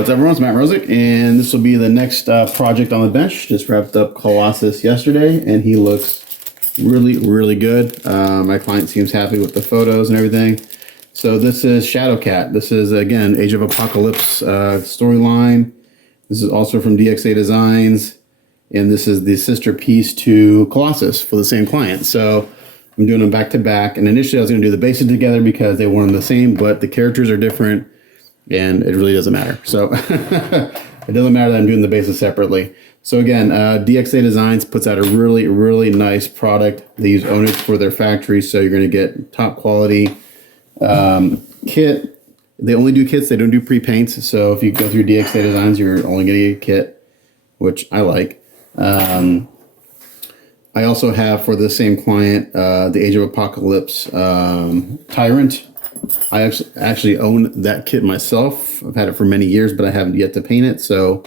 What's up, everyone? It's Matt Rosick, and this will be the next project on the bench. Just wrapped up Colossus yesterday, and he looks really, really good. My client seems happy with the photos and everything. So this is Shadowcat. This is, again, Age of Apocalypse storyline. This is also from DXA Designs, and this is the sister piece to Colossus for the same client. So I'm doing them back to back, and initially I was going to do the bases together because they weren't the same, but the characters are different. And it really doesn't matter. So it doesn't matter that I'm doing the bases separately. So again, DXA Designs puts out a really, really nice product. They use Onyx for their factory, so you're going to get top quality kit. They only do kits. They don't do pre-paints. So if you go through DXA Designs, you're only going to get a kit, which I like. I also have, for the same client, the Age of Apocalypse Tyrant. I actually own that kit myself. I've had it for many years, but I haven't yet to paint it. So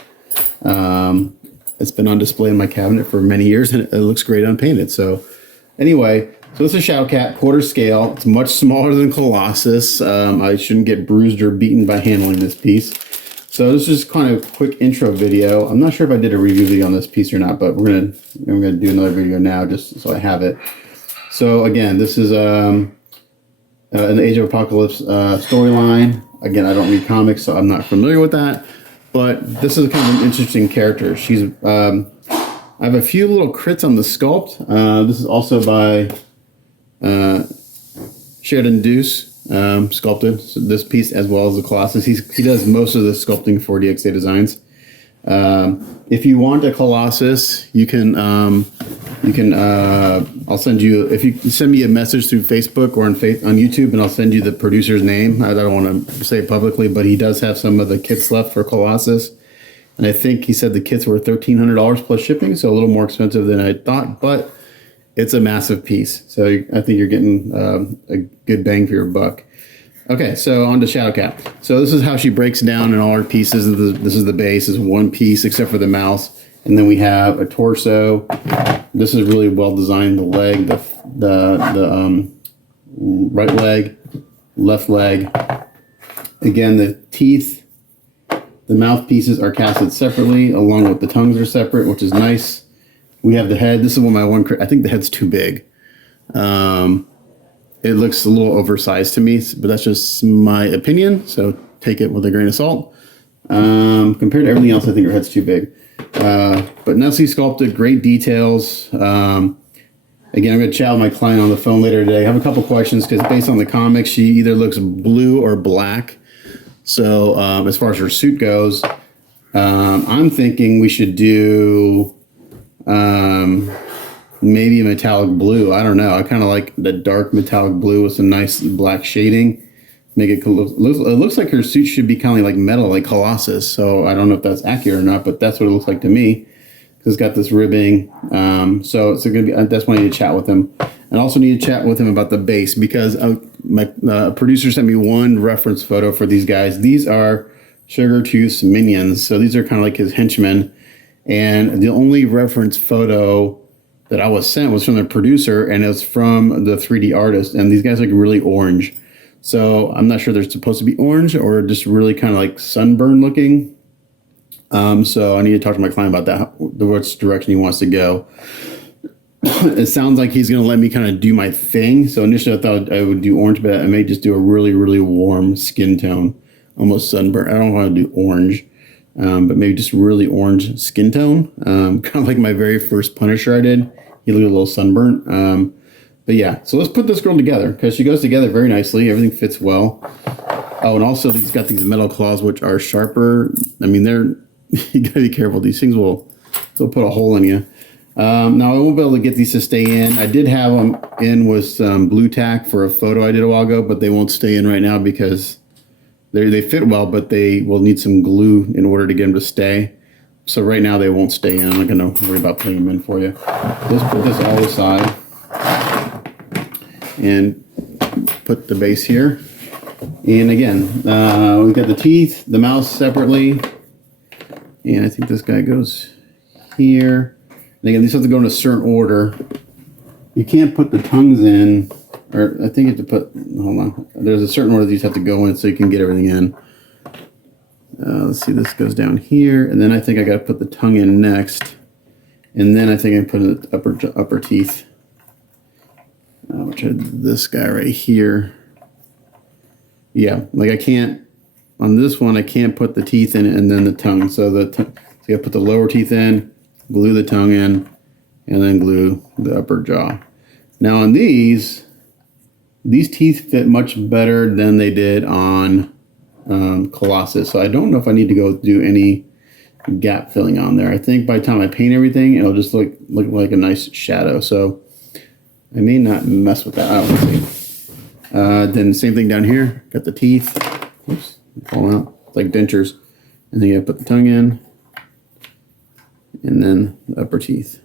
it's been on display in my cabinet for many years, and it looks great unpainted. So anyway, so this is Shadowcat, quarter scale. It's much smaller than Colossus. I shouldn't get bruised or beaten by handling this piece. So this is kind of a quick intro video. I'm not sure if I did a review video on this piece or not, but I'm gonna do another video now just so I have it. So again, this is in the Age of Apocalypse storyline. Again, I don't read comics, so I'm not familiar with that. But this is kind of an interesting character. She's I have a few little crits on the sculpt. This is also by Sheridan Doose, sculpted. So this piece as well as the Colossus. He does most of the sculpting for DXA Designs. If you want a Colossus, you can I'll send you, if you send me a message through Facebook or on YouTube, and I'll send you the producer's name. I don't want to say it publicly, but he does have some of the kits left for Colossus. And I think he said the kits were $1,300 plus shipping, so a little more expensive than I thought, but it's a massive piece. So I think you're getting a good bang for your buck. Okay, so on to Shadowcat. So this is how she breaks down in all her pieces. This is the base. It's one piece except for the mouse. And then we have a torso. This is really well designed. The leg, the right leg, left leg. Again, the teeth, the mouth pieces are casted separately, along with the tongues are separate, which is nice. We have the head. This is one of my one. I think the head's too big. It looks a little oversized to me, but that's just my opinion. So take it with a grain of salt. Compared to everything else, I think her head's too big. But nicely sculpted, great details. Again, I'm going to chat with my client on the phone later today. I have a couple questions because based on the comics, she either looks blue or black. So as far as her suit goes, I'm thinking we should do maybe a metallic blue. I don't know. I kind of like the dark metallic blue with some nice black shading. Make it cool. It looks like her suit should be kind of like metal, like Colossus. So I don't know if that's accurate or not, but that's what it looks like to me. Because it's got this ribbing. So it's gonna be. That's why I need to chat with him, and also need to chat with him about the base because my producer sent me one reference photo for these guys. These are Sugartooth's minions. So these are kind of like his henchmen, and the only reference photo that I was sent was from the producer, and it's from the 3D artist. And these guys look really orange. So I'm not sure they're supposed to be orange or just really kind of like sunburn looking. So I need to talk to my client about that, which direction he wants to go. It sounds like he's going to let me kind of do my thing. So initially I thought I would do orange, but I may just do a really, really warm skin tone, almost sunburn. I don't want to do orange, but maybe just really orange skin tone. Kind of like my very first Punisher I did. He looked a little sunburnt. But yeah, so let's put this girl together because she goes together very nicely. Everything fits well. Oh, and also he's got these metal claws which are sharper. I mean, you gotta be careful. These things they'll put a hole in you. Now I won't be able to get these to stay in. I did have them in with some blue tack for a photo I did a while ago, but they won't stay in right now because they fit well, but they will need some glue in order to get them to stay. So right now they won't stay in. I'm not gonna worry about putting them in for you. Let's put this all aside and put the base here. And again, we've got the teeth, the mouth separately. And I think this guy goes here. And again, these have to go in a certain order. You can't put the tongues in, or I think you have to put, hold on. There's a certain order these have to go in so you can get everything in. Let's see, this goes down here, and then I think I got to put the tongue in next, and then I think I put in the upper teeth, which are this guy right here. Yeah, like I can't, on this one, I can't put the teeth in and then the tongue. So so you gotta put the lower teeth in, glue the tongue in, and then glue the upper jaw. Now on these teeth fit much better than they did on Colossus. So I don't know if I need to go do any gap filling on there. I think by the time I paint everything, it'll just look like a nice shadow. So I may not mess with that. I don't see. Then the same thing down here. Got the teeth. Oops, fall out. It's like dentures. And then you gotta put the tongue in. And then the upper teeth.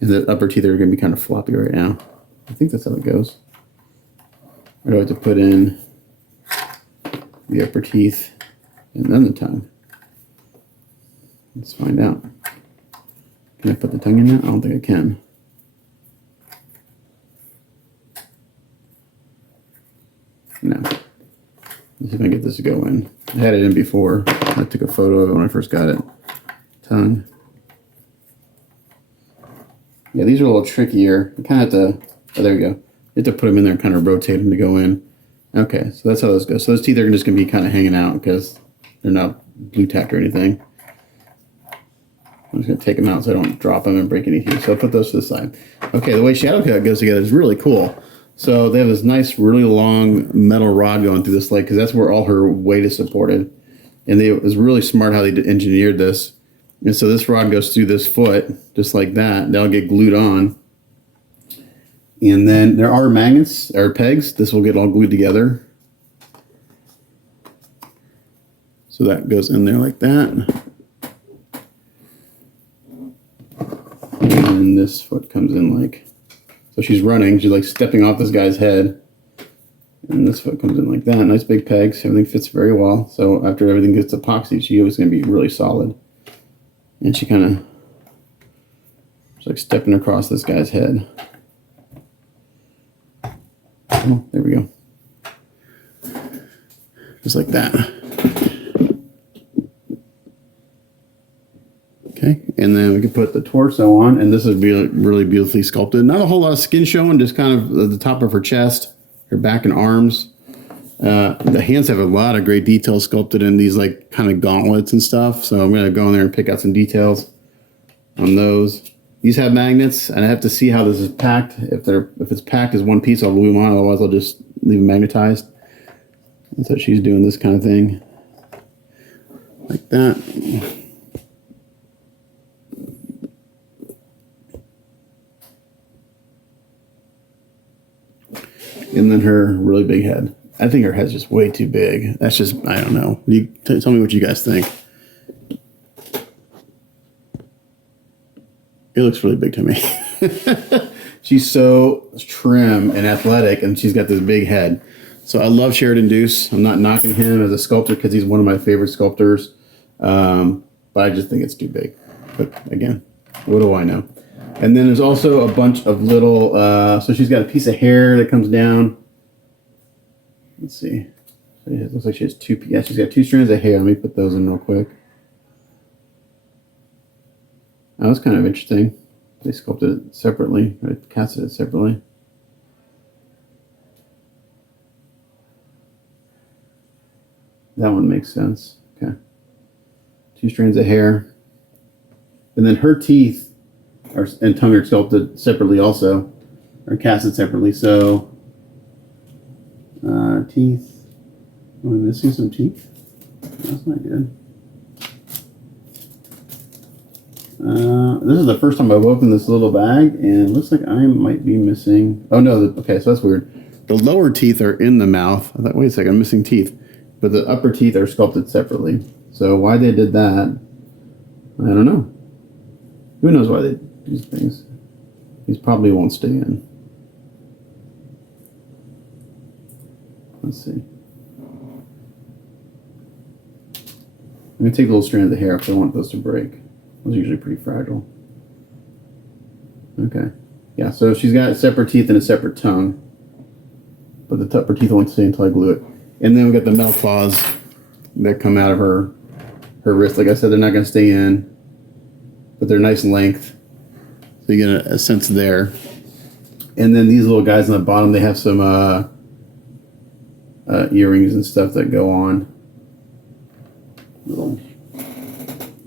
And the upper teeth are gonna be kind of floppy right now. I think that's how it goes. Or do I have to put in the upper teeth and then the tongue? Let's find out. Can I put the tongue in there? I don't think I can. No. Let's see if I can get this to go in. I had it in before. I took a photo of it when I first got it. Tongue. Yeah, these are a little trickier. You kind of have to, oh, there we go. You have to put them in there and kind of rotate them to go in. Okay, so that's how those go. So those teeth are just going to be kind of hanging out because they're not blue tacked or anything. I'm just going to take them out so I don't drop them and break any teeth. So I'll put those to the side. Okay, the way Shadow Cut goes together is really cool. So they have this nice, really long metal rod going through this leg because that's where all her weight is supported. And it was really smart how they engineered this. And so this rod goes through this foot, just like that. That'll get glued on. And then there are magnets, or pegs. This will get all glued together. So that goes in there like that. And then this foot comes in like... So she's running, she's like stepping off this guy's head. And this foot comes in like that. Nice big pegs, everything fits very well. So after everything gets epoxy, she is going to be really solid. And she kind of, she's like stepping across this guy's head. Oh, there we go. Just like that. Okay, and then we can put the torso on, and this is really beautifully sculpted. Not a whole lot of skin showing, just kind of the top of her chest, her back and arms. The hands have a lot of great details sculpted in these like kind of gauntlets and stuff. So I'm going to go in there and pick out some details on those. These have magnets, and I have to see how this is packed. If it's packed as one piece, I'll glue them on. Otherwise, I'll just leave them magnetized. And so she's doing this kind of thing, like that. And then her really big head. I think her head's just way too big. That's just, I don't know. You tell me what you guys think. It looks really big to me. She's so trim and athletic, and she's got this big head. So I love Sheridan Doose. I'm not knocking him as a sculptor because he's one of my favorite sculptors. But I just think it's too big. But again, what do I know? And then there's also a bunch of little, so she's got a piece of hair that comes down. Let's see. So it looks like she has she's got 2 strands of hair. Let me put those in real quick. That was kind of interesting. They sculpted it separately, or casted it separately. That one makes sense. Okay. 2 strands of hair. And then her teeth and tongue are sculpted separately also, or casted separately. So, teeth. Am I missing some teeth? That's not good. This is the first time I've opened this little bag, and it looks like I might be missing. Oh no, okay, so that's weird. The lower teeth are in the mouth. I thought, wait a second, I'm missing teeth. But the upper teeth are sculpted separately. So why they did that, I don't know. Who knows why they do these things? These probably won't stay in. Let's see. I'm going to take a little strand of the hair because I want those to break. Those are usually pretty fragile. Okay. Yeah, so she's got separate teeth and a separate tongue. But the upper teeth won't stay until I glue it. And then we've got the metal claws that come out of her wrist. Like I said, they're not going to stay in, but they're nice length. So you get a sense there. And then these little guys on the bottom, they have some earrings and stuff that go on. Little,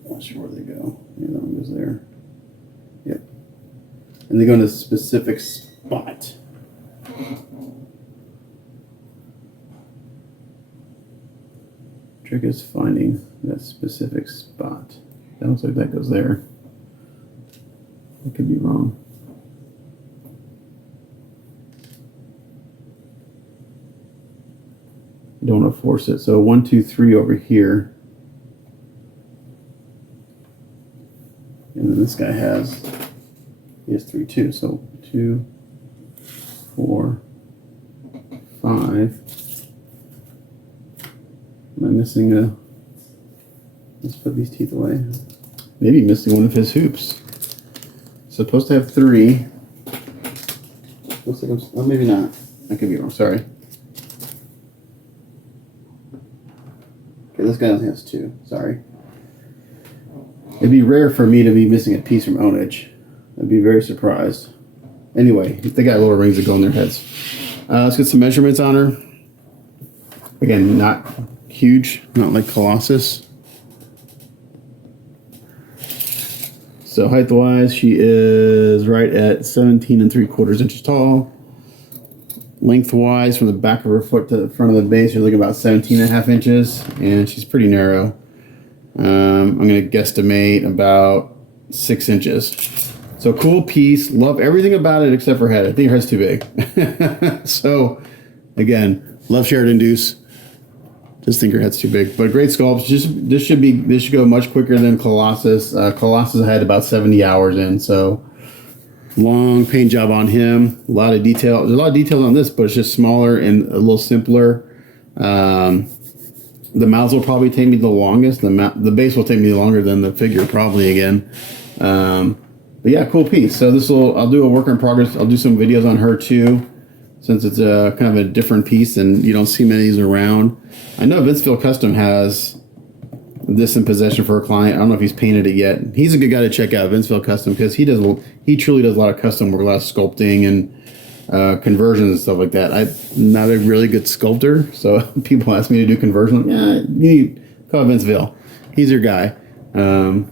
not sure where they go. Yeah, that one goes there. Yep. And they go in a specific spot. Trick is finding that specific spot. That looks like that goes there. I could be wrong. You don't want to force it. So 1, 2, 3 over here. And then this guy he has 3 too. So 2, 4, 5. Am I missing let's put these teeth away. Maybe missing one of his hoops. Supposed to have 3. Looks like oh, maybe not. I could be wrong. Sorry. Okay, this guy only has 2. Sorry. It'd be rare for me to be missing a piece from Onage. I'd be very surprised. Anyway, they got little rings that go on their heads. Let's get some measurements on her. Again, not huge, not like Colossus. So height-wise, she is right at 17 3/4 inches tall. Length-wise, from the back of her foot to the front of the base, you're looking about 17.5 inches, and she's pretty narrow. I'm going to guesstimate about 6 inches. So cool piece. Love everything about it except for her head. I think her head's too big. So again, love Sheridan Doose. Just think her head's too big, but great sculpt. This should go much quicker than Colossus. Colossus had about 70 hours in, so long paint job on him. A lot of detail. There's a lot of detail on this, but it's just smaller and a little simpler. The mouths will probably take me the longest. The base will take me longer than the figure probably again. But yeah, cool piece. So I'll do a work in progress. I'll do some videos on her too, since it's kind of a different piece and you don't see many of these around. I know Vinceville Custom has this in possession for a client. I don't know if he's painted it yet. He's a good guy to check out, Vinceville Custom, because he truly does a lot of custom work, a lot of sculpting and conversions and stuff like that. I'm not a really good sculptor, so people ask me to do conversion. Yeah, you need call Vinceville. He's your guy. I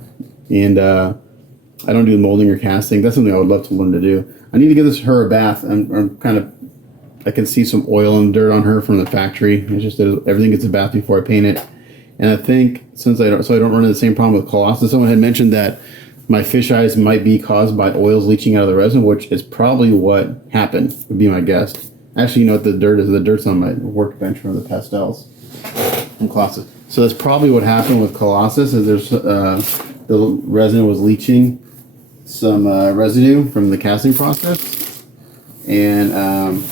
don't do molding or casting. That's something I would love to learn to do. I need to give her a bath. I can see some oil and dirt on her from the factory. It's just that everything gets a bath before I paint it. And I think so I don't run into the same problem with Colossus. Someone had mentioned that my fish eyes might be caused by oils leaching out of the resin, which is probably what happened, would be my guess. Actually, you know what the dirt is? The dirt's on my workbench from the pastels from Colossus. So that's probably what happened with Colossus, is there's the resin was leaching some residue from the casting process. And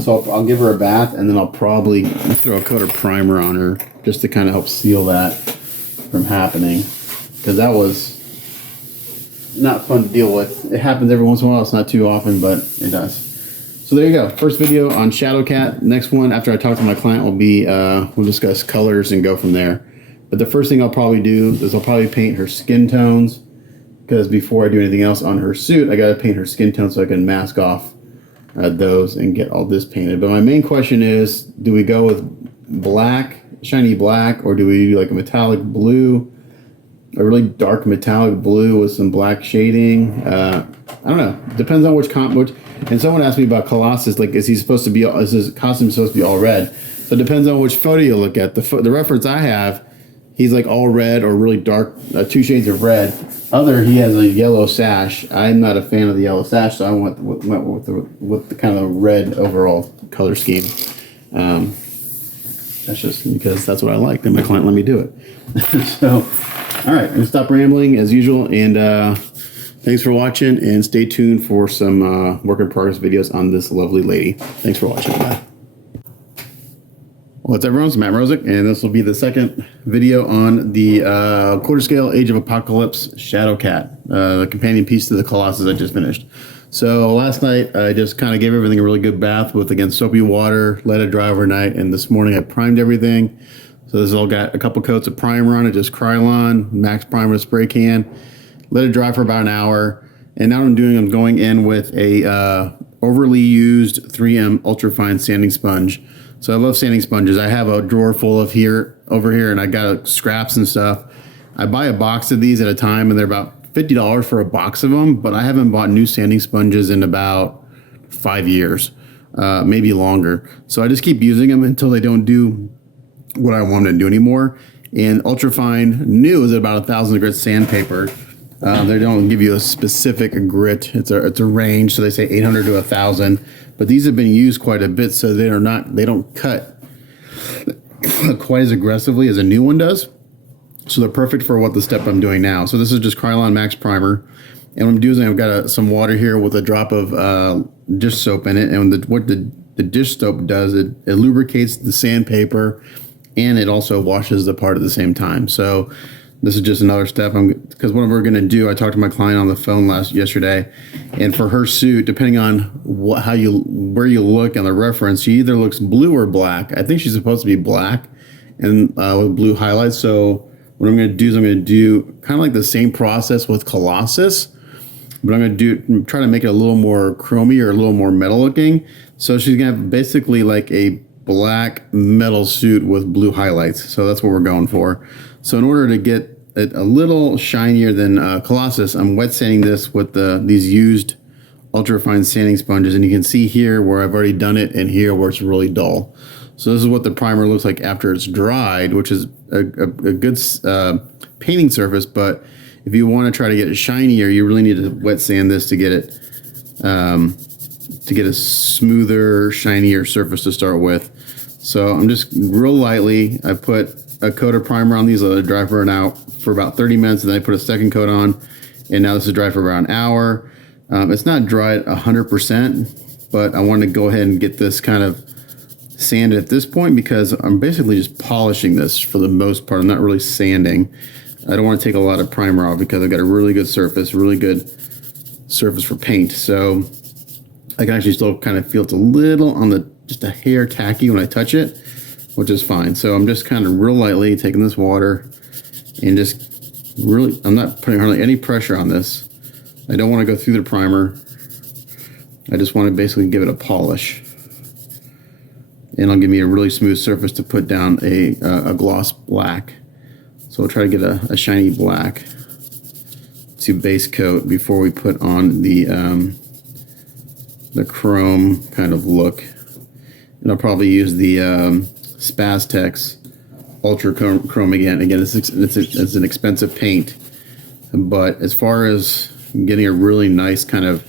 so I'll give her a bath, and then I'll probably throw a coat of primer on her just to kind of help seal that from happening, because that was not fun to deal with. It happens every once in a while. It's not too often, but it does. So there you go. First video on Shadow Cat. Next one, after I talk to my client, will be we'll discuss colors and go from there. But the first thing I'll probably do is I'll probably paint her skin tones, because before I do anything else on her suit, I got to paint her skin tone so I can mask off those and get all this painted. But my main question is, do we go with black, shiny black, or do we do like a metallic blue, a really dark metallic blue with some black shading? I don't know. Depends on which and someone asked me about Colossus, like, is his costume supposed to be all red? So it depends on which photo you look at. The reference I have, he's like all red or really dark, 2 shades of red. He has a yellow sash. I'm not a fan of the yellow sash, so I went with the kind of red overall color scheme. That's just because that's what I like, and my client let me do it. So, all right, I'm gonna stop rambling as usual, and thanks for watching, and stay tuned for some work in progress videos on this lovely lady. Thanks for watching. Bye. What's up, everyone? It's Matt Rosick, and this will be the second video on the quarter scale Age of Apocalypse Shadow Cat, the companion piece to the Colossus I just finished. So last night I just kind of gave everything a really good bath with, again, soapy water, let it dry overnight, and this morning I primed everything. So So this has all got a couple coats of primer on it, just Krylon, Max Primer spray can. Let it dry for about an hour. And now what I'm doing, I'm going in with a overly used 3M ultrafine sanding sponge. So I love sanding sponges. I have a drawer full of over here, and I got scraps and stuff. I buy a box of these at a time, and they're about $50 for a box of them, but I haven't bought new sanding sponges in about 5 years, maybe longer. So I just keep using them until they don't do what I want them to do anymore. And ultrafine new is about 1,000 grit sandpaper. They don't give you a specific grit. It's a range, so they say 800 to 1,000. But these have been used quite a bit, so they don't cut quite as aggressively as a new one does. So they're perfect for what the step I'm doing now. So this is just Krylon Max Primer. And what I'm doing is I've got some water here with a drop of dish soap in it. And what the dish soap does, it lubricates the sandpaper, and it also washes the part at the same time. So this is just another step. Because what we're going to do, I talked to my client on the phone yesterday, and for her suit, depending on where you look on the reference, she either looks blue or black. I think she's supposed to be black and with blue highlights. So what I'm going to do is I'm going to do kind of like the same process with Colossus, but I'm going to try to make it a little more chromy or a little more metal looking. So she's going to have basically like a black metal suit with blue highlights. So that's what we're going for. So in order to get it a little shinier than Colossus, I'm wet sanding this with these used ultrafine sanding sponges. And you can see here where I've already done it, and here where it's really dull. So this is what the primer looks like after it's dried, which is a good painting surface. But if you want to try to get it shinier, you really need to wet sand this to get it to get a smoother, shinier surface to start with. So I'm just real lightly, I put a coat of primer on these, let it dry for about 30 minutes, and then I put a second coat on, and now this is dry for about an hour. It's not dry at 100%, but I want to go ahead and get this kind of sanded at this point, because I'm basically just polishing this for the most part. I'm not really sanding. I don't want to take a lot of primer off because I've got a really good surface for paint. So I can actually still kind of feel it's a little on just a hair tacky when I touch it, which is fine. So I'm just kind of real lightly taking this water and just really, I'm not putting hardly any pressure on this. I don't want to go through the primer. I just want to basically give it a polish. And it'll give me a really smooth surface to put down a gloss black. So I'll try to get a shiny black to base coat before we put on the chrome kind of look. And I'll probably use the Spaztex Ultra Chrome again. Again, it's an expensive paint, but as far as getting a really nice kind of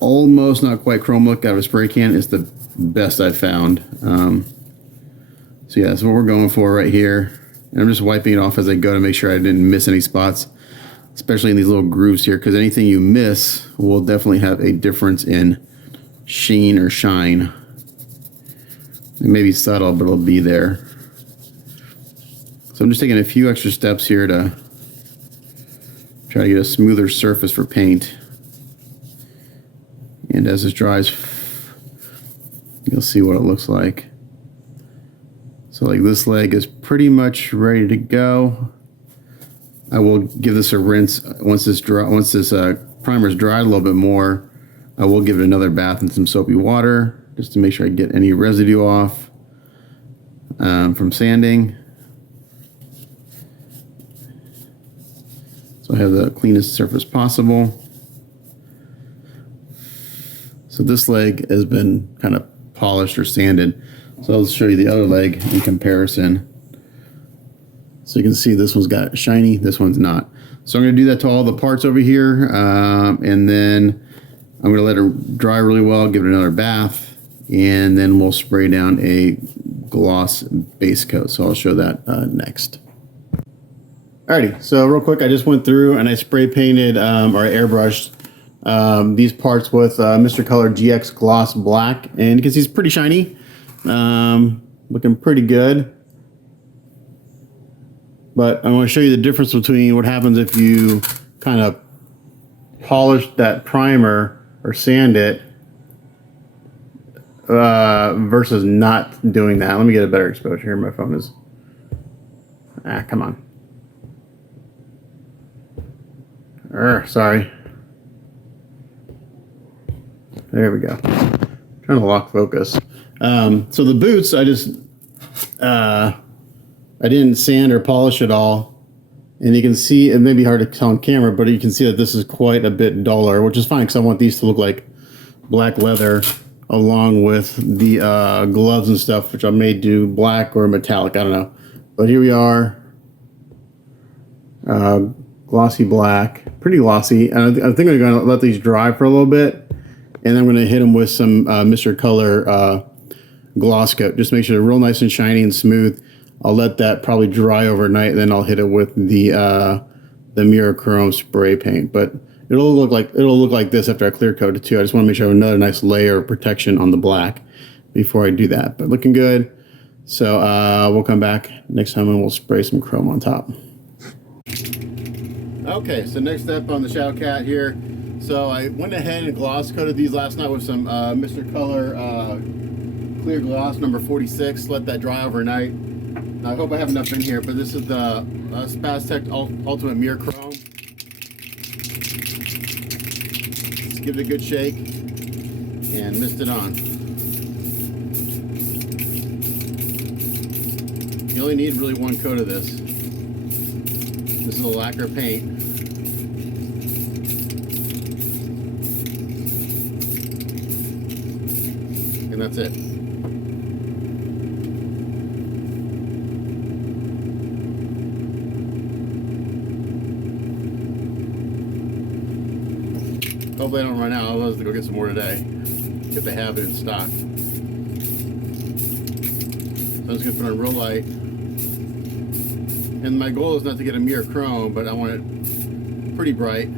almost not quite chrome look out of a spray can, is the best I've found. So yeah, that's what we're going for right here. And I'm just wiping it off as I go to make sure I didn't miss any spots, especially in these little grooves here, because anything you miss will definitely have a difference in sheen or shine. It may be subtle, but it'll be there. So I'm just taking a few extra steps here to try to get a smoother surface for paint. And as this dries, you'll see what it looks like. So like this leg is pretty much ready to go. I will give this a rinse once this primer is dried a little bit more. I will give it another bath in some soapy water just to make sure I get any residue off from sanding. So I have the cleanest surface possible. So this leg has been kind of polished or sanded. So I'll show you the other leg in comparison. So you can see this one's got shiny, this one's not. So I'm going to do that to all the parts over here, and then I'm going to let it dry really well, give it another bath, and then we'll spray down a gloss base coat. So I'll show that next. Alrighty, so real quick, I just went through and I spray painted or airbrushed these parts with Mr. Color GX Gloss Black, and you can see it's pretty shiny, looking pretty good. But I want to show you the difference between what happens if you kind of polish that primer or sand it versus not doing that. Let me get a better exposure here. My phone is. Come on. Sorry. There we go. Trying to lock focus. So the boots, I didn't sand or polish at all. And you can see, it may be hard to tell on camera, but you can see that this is quite a bit duller, which is fine because I want these to look like black leather along with the gloves and stuff, which I may do black or metallic. I don't know. But here we are. Glossy black. Pretty glossy. And I think I'm going to let these dry for a little bit. And I'm going to hit them with some Mr. Color gloss coat. Just make sure they're real nice and shiny and smooth. I'll let that probably dry overnight, then I'll hit it with the mirror chrome spray paint. But it'll look like this after I clear coat it too. I just want to make sure I have another nice layer of protection on the black before I do that. But looking good. So we'll come back next time and we'll spray some chrome on top. Okay, so next step on the Shadow Cat here. So I went ahead and gloss coated these last night with some Mr. Color clear gloss number 46. Let that dry overnight. I hope I have enough in here, but this is the Spaztec Ultimate Mirror Chrome. Let's give it a good shake and mist it on. You only need really one coat of this. This is a lacquer paint. And that's it. Hopefully I don't run out. I'll have to go get some more today if they have it in stock. So I'm just going to put on real light. And my goal is not to get a mirror chrome, but I want it pretty bright.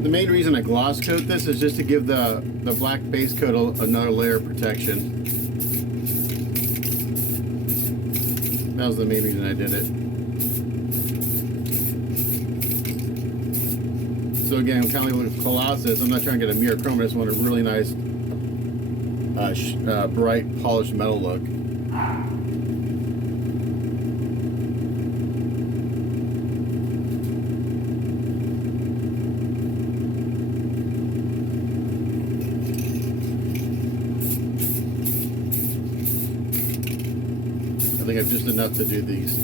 The main reason I gloss coat this is just to give the black base coat another layer of protection. That was the main reason I did it. So again, kind of like with Colossus, I'm not trying to get a mirror chrome, I just want a really nice bright polished metal look. I think I have just enough to do this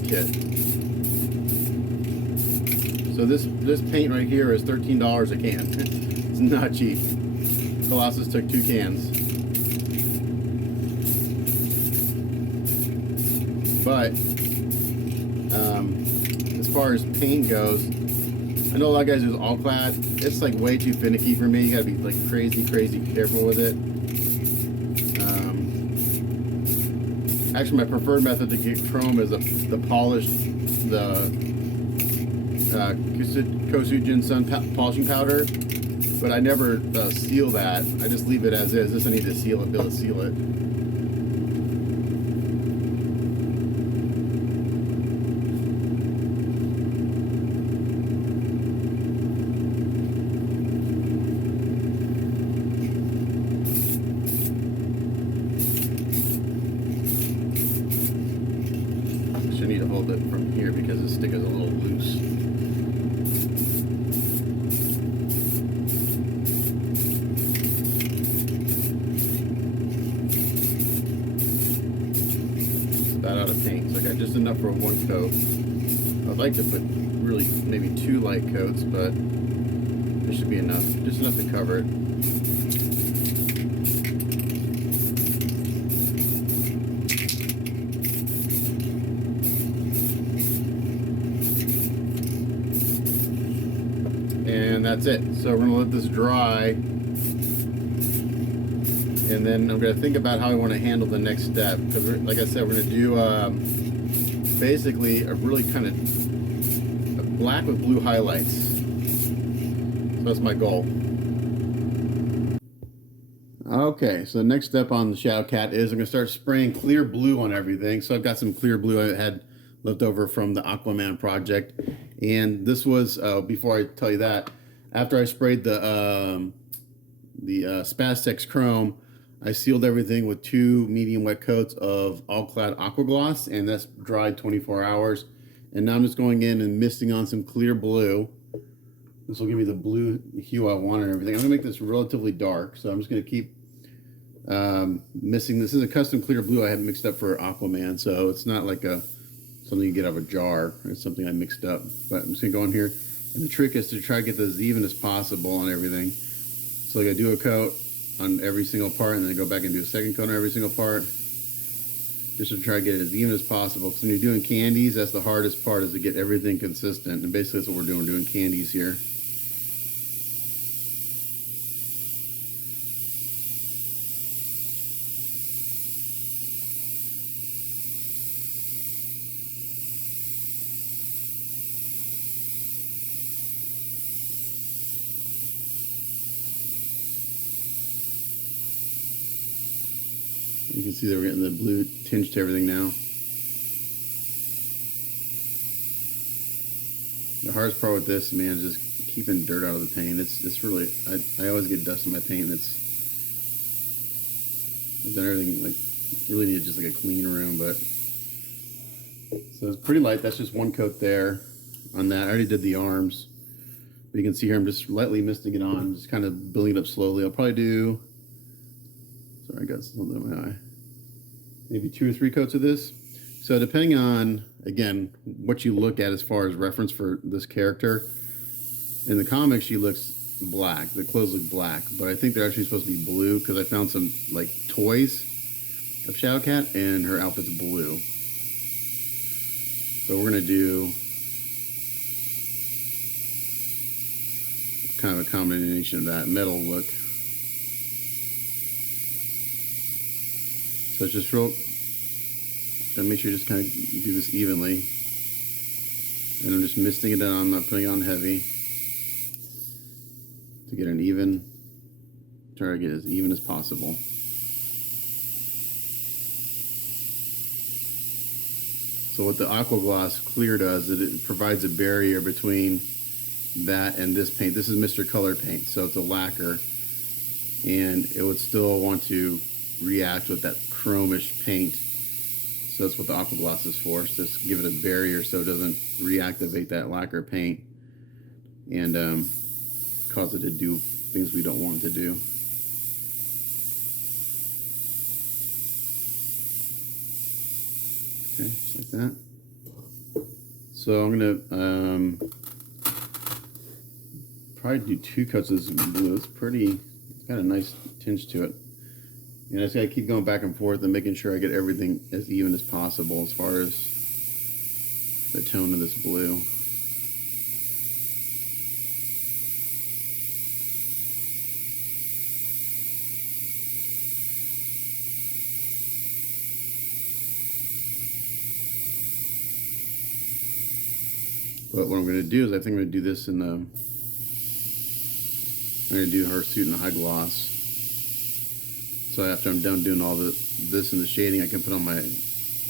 kit. So this paint right here is $13 a can. It's not cheap. Colossus took 2 cans. But as far as paint goes, I know a lot of guys use all clad. It's like way too finicky for me. You gotta be like crazy careful with it. Actually, my preferred method to get chrome is the polished, Kosujin Sun polishing powder, but I never seal that. I just leave it as is. This I need to seal it, be able to seal it. Need to hold it from here because the stick is a little loose. It's about out of paint, so I got just enough for 1 coat. I'd like to put really maybe 2 light coats, but there should be enough, just enough to cover it. and that's it. So we're gonna let this dry, and then I'm gonna think about how I want to handle the next step, because like I said, we're gonna do basically a really kind of black with blue highlights. So that's my goal. Okay, so the next step on the Shadow Cat is I'm going to start spraying clear blue on everything. So I've got some clear blue I had left over from the Aquaman project. And this was, before I tell you that, after I sprayed the Spastex Chrome, I sealed everything with 2 medium wet coats of All Clad Aqua Gloss, and that's dried 24 hours. And now I'm just going in and misting on some clear blue. This will give me the blue hue I want and everything. I'm going to make this relatively dark, so I'm just going to keep missing. This is a custom clear blue I had mixed up for Aquaman, so it's not like something you get out of a jar. It's something I mixed up. But I'm just going to go in here, and the trick is to try to get this as even as possible on everything. So like I do a coat on every single part, and then I go back and do a second coat on every single part, just to try to get it as even as possible. Because when you're doing candies, that's the hardest part, is to get everything consistent. And basically that's what we're doing. We're doing candies here. You can see that we're getting the blue tinge to everything now. The hardest part with this, man, is just keeping dirt out of the paint. It's really, I always get dust in my paint, and I've done everything, like, really need just like a clean room, but, so it's pretty light. That's just 1 coat there on that. I already did the arms, but you can see here I'm just lightly misting it on, just kind of building it up slowly. I'll probably do, sorry, I got something in my eye, maybe 2 or 3 coats of this. So depending on, again, what you look at as far as reference for this character, in the comics she looks black, the clothes look black, but I think they're actually supposed to be blue, because I found some like toys of Shadow Cat and her outfit's blue. So we're gonna do kind of a combination of that metal look. So it's just real, gotta make sure you just kind of do this evenly. And I'm just misting it down, I'm not putting it on heavy. To get an even, try to get as even as possible. So what the Aqua Gloss Clear does is it provides a barrier between that and this paint. This is Mr. Color paint, so it's a lacquer. And it would still want to react with that chromish paint. So that's what the Aqua Gloss is for. So just give it a barrier so it doesn't reactivate that lacquer paint and cause it to do things we don't want it to do. Okay, just like that. So I'm gonna probably do 2 coats of this blue. It's pretty, it's got a nice tinge to it. And I just gotta keep going back and forth and making sure I get everything as even as possible as far as the tone of this blue. But what I'm going to do is I think I'm going to do this in the, I'm going to do her suit in the high gloss. So after I'm done doing all this in the shading, I can put on my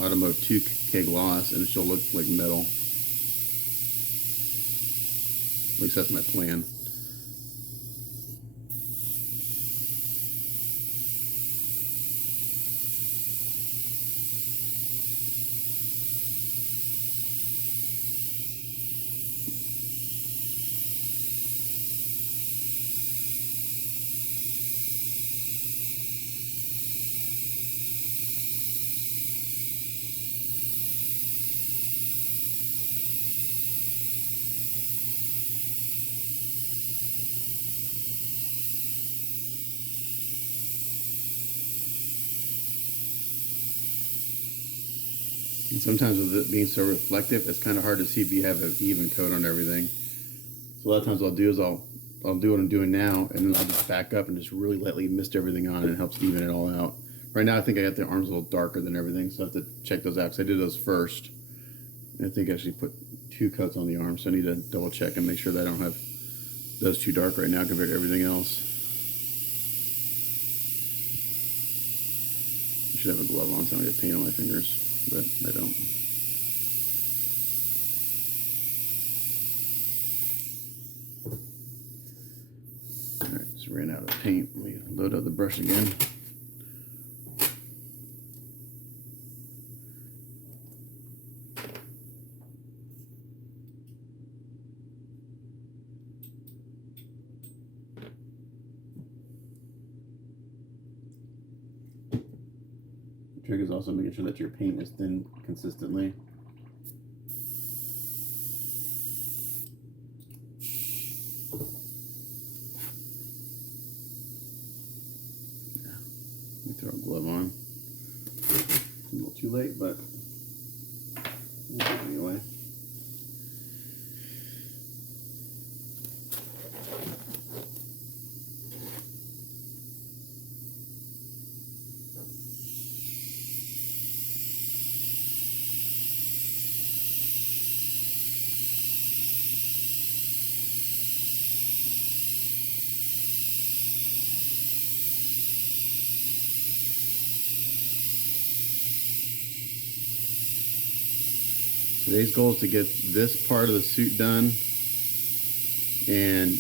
Automotive 2K gloss and she'll look like metal. At least that's my plan. And sometimes with it being so reflective, it's kind of hard to see if you have an even coat on everything. So a lot of times what I'll do is I'll I'll do what I'm doing now, and then I'll just back up and just really lightly mist everything on, and it helps even it all out. Right now, I think I got the arms a little darker than everything, so I have to check those out, because I did those first. And I think I actually put 2 coats on the arm, so I need to double check and make sure that I don't have those too dark right now compared to everything else. I should have a glove on so I don't get paint on my fingers, but I don't. Alright, just ran out of paint. Let me load up the brush again. The trick is also making sure that your paint is thin consistently. Let me throw a glove on. A little too late, but anyway. Today's goal is to get this part of the suit done and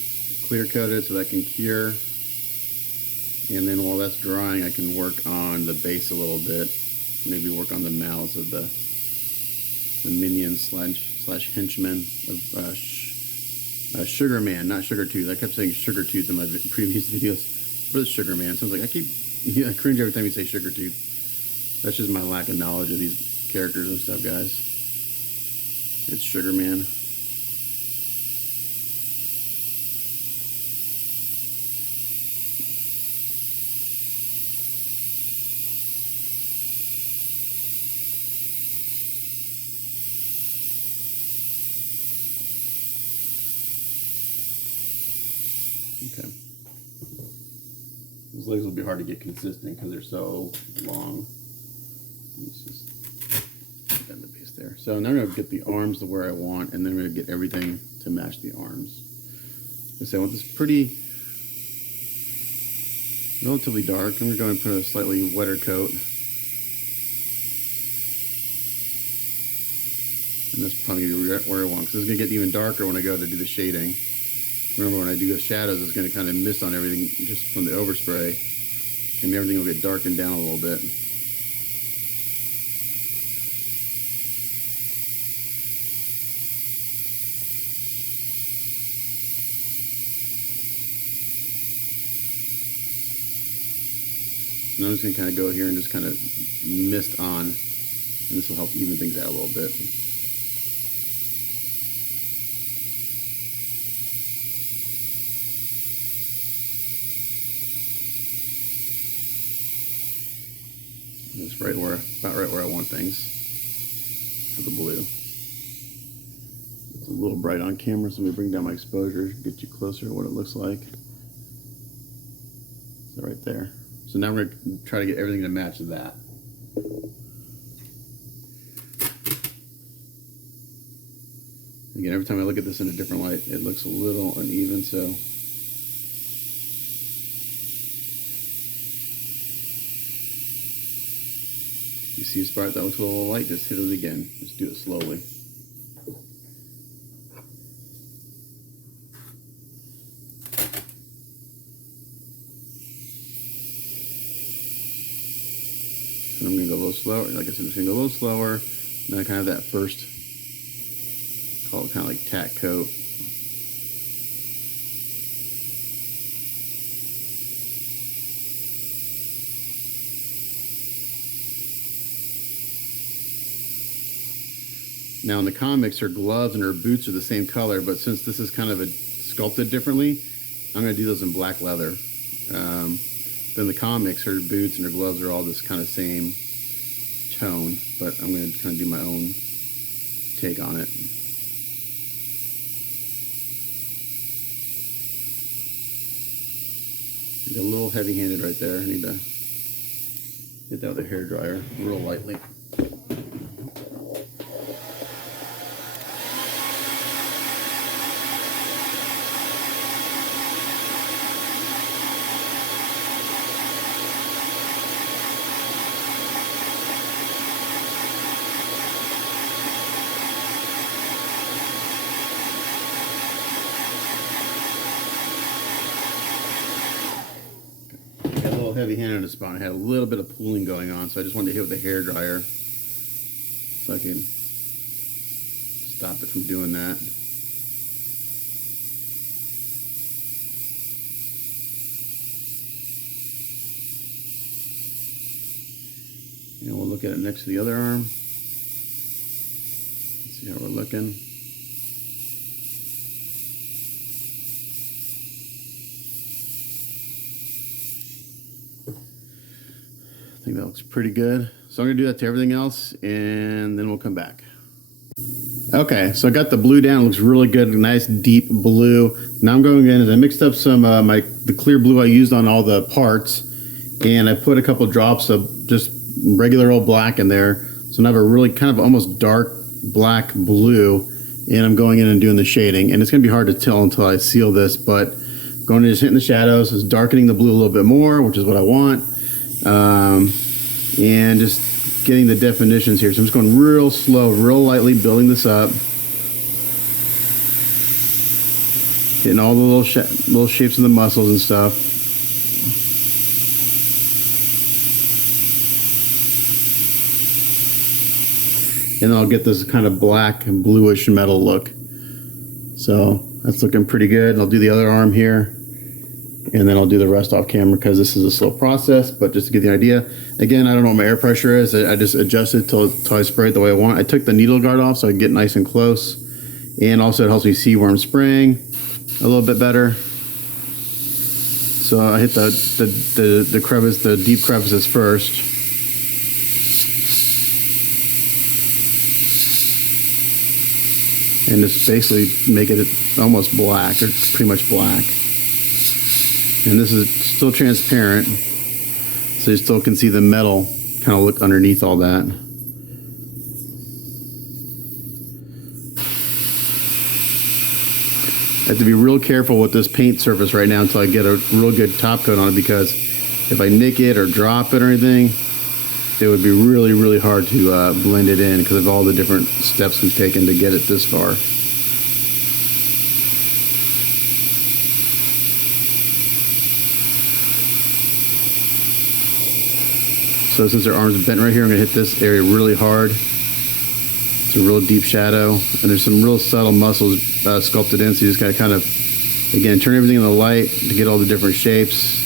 clear coat it so that I can cure. And then while that's drying, I can work on the base a little bit. Maybe work on the mouths of the minions slash henchmen of Sugar Man, not Sugar Tooth. I kept saying Sugar Tooth in my previous videos. But it's Sugar Man. Sounds like I cringe every time you say Sugar Tooth. That's just my lack of knowledge of these characters and stuff, guys. It's Sugar Man. Okay. Those legs will be hard to get consistent because they're so long. Let's just put that in the base there. So now I'm going to get the arms to where I want, and then I'm going to get everything to match the arms. So I want this pretty, relatively dark. I'm going to go and put a slightly wetter coat. And that's probably going to be where I want, because it's going to get even darker when I go to do the shading. Remember, when I do the shadows, it's going to kind of mist on everything just from the overspray, and everything will get darkened down a little bit. And I'm just going to kind of go here and just kind of mist on, and this will help even things out a little bit. It's right where, about right where I want things for the blue. It's a little bright on camera, so let me bring down my exposure, get you closer to what it looks like. So right there. So now we're going to try to get everything to match that. Again, every time I look at this in a different light, it looks a little uneven, so you see a spot that looks a little light, just hit it again. Just do it slowly. And I'm going to go a little slower. Like I said, I'm just going to go a little slower. And then kind of that first, call it kind of like tack coat. Now in the comics, her gloves and her boots are the same color, but since this is kind of sculpted differently, I'm going to do those in black leather. Then the comics, her boots and her gloves are all this kind of same tone, but I'm going to kind of do my own take on it. A little heavy-handed right there. I need to hit that with a hairdryer real lightly. Heavy-handed in the spot. I had a little bit of pooling going on, so I just wanted to hit with a hairdryer so I can stop it from doing that. And we'll look at it next to the other arm. Let's see how we're looking. I think that looks pretty good. So I'm gonna do that to everything else and then we'll come back. Okay, so I got the blue down. It looks really good, nice deep blue. Now I'm going in and I mixed up some the clear blue I used on all the parts, and I put a couple drops of just regular old black in there. So now I have a really kind of almost dark black blue, and I'm going in and doing the shading. And it's gonna be hard to tell until I seal this, but going to just hitting the shadows, is darkening the blue a little bit more, which is what I want. And just getting the definitions here. So I'm just going real slow, real lightly, building this up. Hitting all the little shapes of the muscles and stuff. And then I'll get this kind of black and bluish metal look. So that's looking pretty good. And I'll do the other arm here. And then I'll do the rest off camera because this is a slow process, but just to get the idea. Again, I don't know what my air pressure is. I just adjust it till I spray it the way I want. I took the needle guard off so I can get nice and close. And also it helps me see where I'm spraying a little bit better. So I hit the crevice, the deep crevices first. And just basically make it almost black, or pretty much black. And this is still transparent, so you still can see the metal kind of look underneath all that. I have to be real careful with this paint surface right now until I get a real good top coat on it, because if I nick it or drop it or anything, it would be really, really hard to blend it in because of all the different steps we've taken to get it this far. So since their arm's bent right here, I'm gonna hit this area really hard. It's a real deep shadow, and there's some real subtle muscles sculpted in, so you just gotta kind of, again, turn everything in the light to get all the different shapes.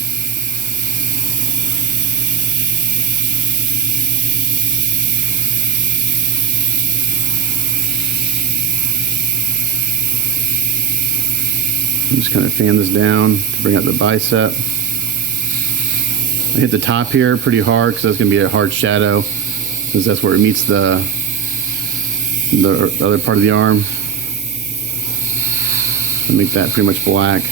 I'm just kind of fan this down to bring out the bicep. I hit the top here pretty hard because that's going to be a hard shadow, because that's where it meets the other part of the arm. I make that pretty much black.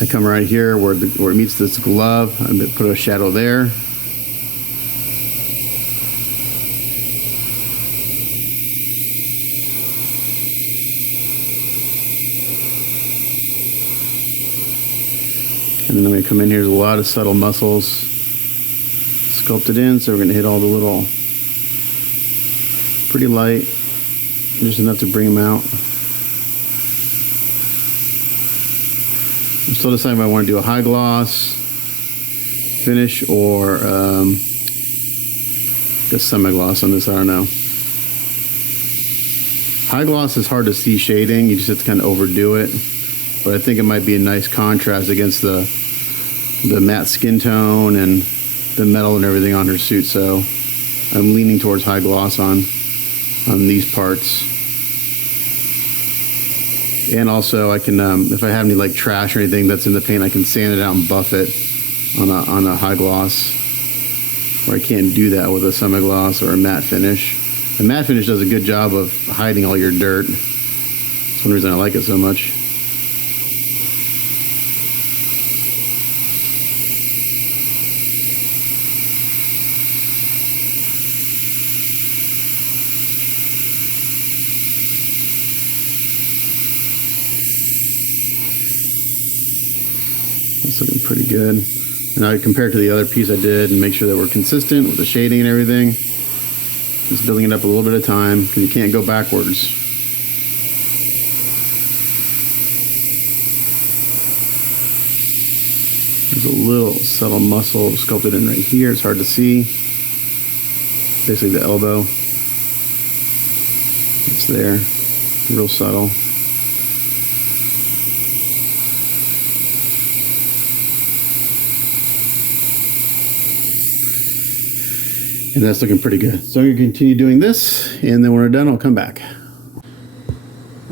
I come right here where it meets this glove. I'm going to put a shadow there. And then I'm going to come in here, there's a lot of subtle muscles sculpted in, so we're going to hit all the little, pretty light, just enough to bring them out. I'm still deciding if I want to do a high gloss finish or just semi-gloss on this, I don't know. High gloss is hard to see shading, you just have to kind of overdo it. But I think it might be a nice contrast against the matte skin tone and the metal and everything on her suit. So I'm leaning towards high gloss on these parts. And also I can, if I have any like trash or anything that's in the paint, I can sand it out and buff it on a high gloss, where I can't do that with a semi-gloss or a matte finish. The matte finish does a good job of hiding all your dirt. one reason I like it so much. It's looking pretty good. And I compare it to the other piece I did and make sure that we're consistent with the shading and everything. Just building it up a little bit of time because you can't go backwards. There's a little subtle muscle sculpted in right here. It's hard to see. Basically the elbow. It's there. Real subtle. And that's looking pretty good. So I'm gonna continue doing this, and then when we're done, I'll come back.